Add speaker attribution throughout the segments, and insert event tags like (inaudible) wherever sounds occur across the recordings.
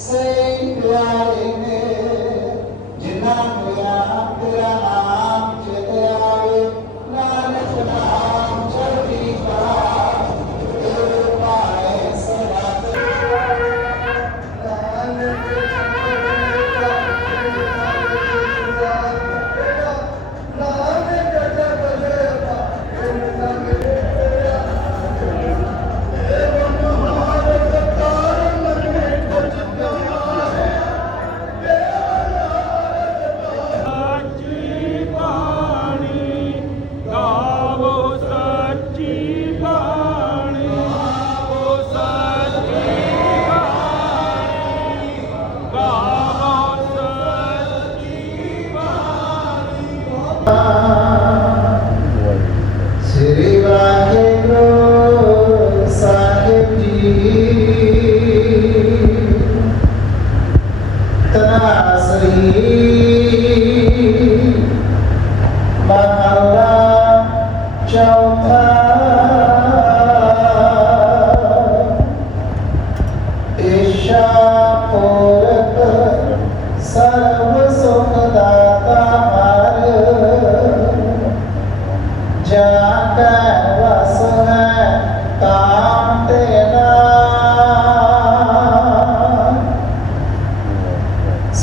Speaker 1: Saint Blas.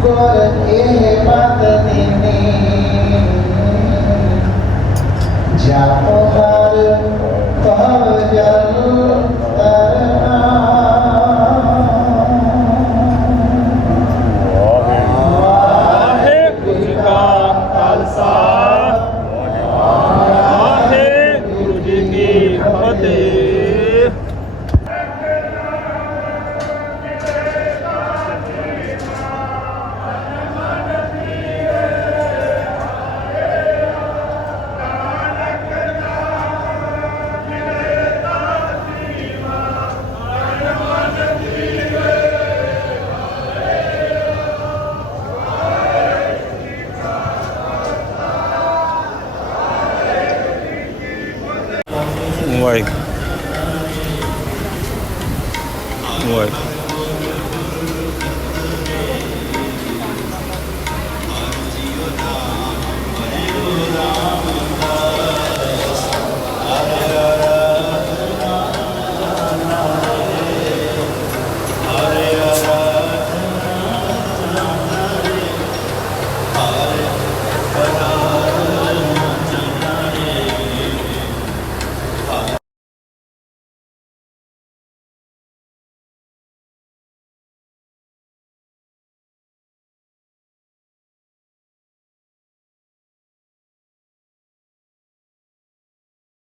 Speaker 1: Japan. (laughs)
Speaker 2: it. (sighs)